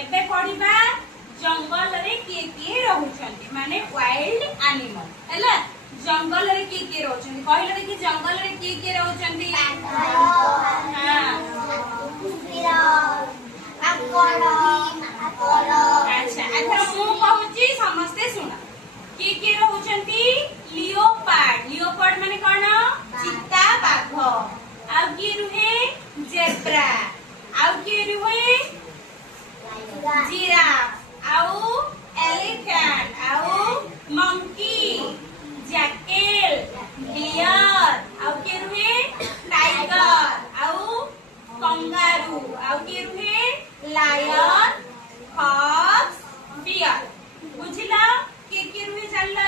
एबे पढ़िबा जंगल रे किए रहउछन्ती माने वाइल्ड एनिमल हैला जंगल रे किए रहउछन्ती कहले देखि जंगल रे किए रहउछन्ती अच्छा एथरा मु कहूची समस्ते सुना किए रहउछन्ती लियोपार्ड माने कोन चिता बाघ आउ की रुहे जेब्रा आउ की रुहे जिराफ आउ एलिफेंट आउ मंकी जैकेल बियर आउ के रुहे टाइगर आउ कंगारू आउ के रुहे लायन फॉक्स बियर बुझिला के रुहे जानला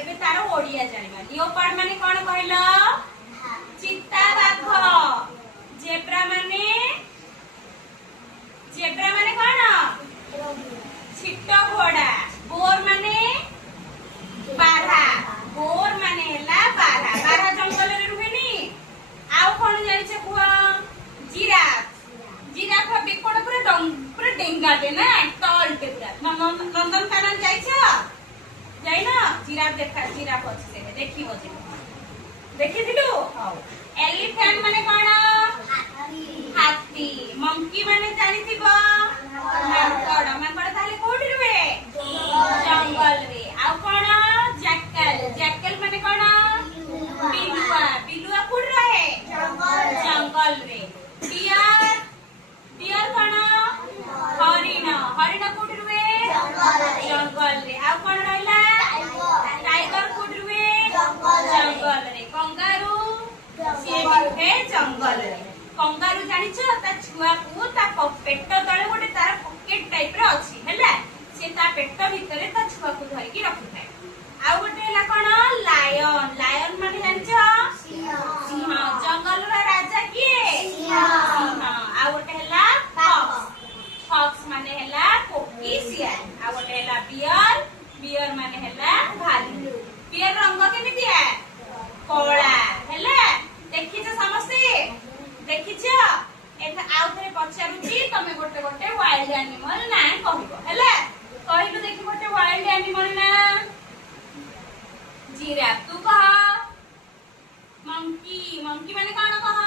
एबे तारो ओडिया जानिबा लियोपार्ड माने कोन कहला चित्ता बाघ जेब्रा माने कोन छिट्ट घोड़ा बोर माने बारहा बोर माने हला बारहा जंगल रे रुहेनी आउ कोन जानि छै कुआ जिराफ बेकोड पूरा डेंगाटे ना टॉलटे पूरा नंदन कानन जाय छ जाय ना जिराफ अछि से देखिबो जे देखिथिलु हाउ एलिफेंट माने कोन हाथी मंकी माने जानिथिबो मांकड़ ताले कोठी रुहे जंगल रे आउ कोन जैकल माने कोन बिलुआ कोठी रहे जंगल रे डियर कोन हरिण कोठी रुहे जंगल रे आउ कोन रहला टाइगर कोठी रुहे जंगल रे कंगारू से रुहे जंगल रे कंगारू जानि छ ता छुआ को ता पेट तळे गोटे तार पॉकेट टाइप रे अछि हैला से ता पेट भितरे ता छुआ को धरि की रखुଥାଏ आ गोटे हला कोन लायन माने जानि छ सिंह जंगल रा राजा किए सिंह आ गोटे हला फॉक्स माने हला कोकी सियाल आ गोटे हला बियर माने हला भालू बियर रंग केमिति है कोला हैला देखि छ समस्ते देखिछ एथा आउ थरे पछारुची तमे गोटे गोटे वाइल्ड एनिमल ना कहबो हैला कहलु देखि गोटे वाइल्ड एनिमल ना जिराफ तू कह मंकी माने कोन कह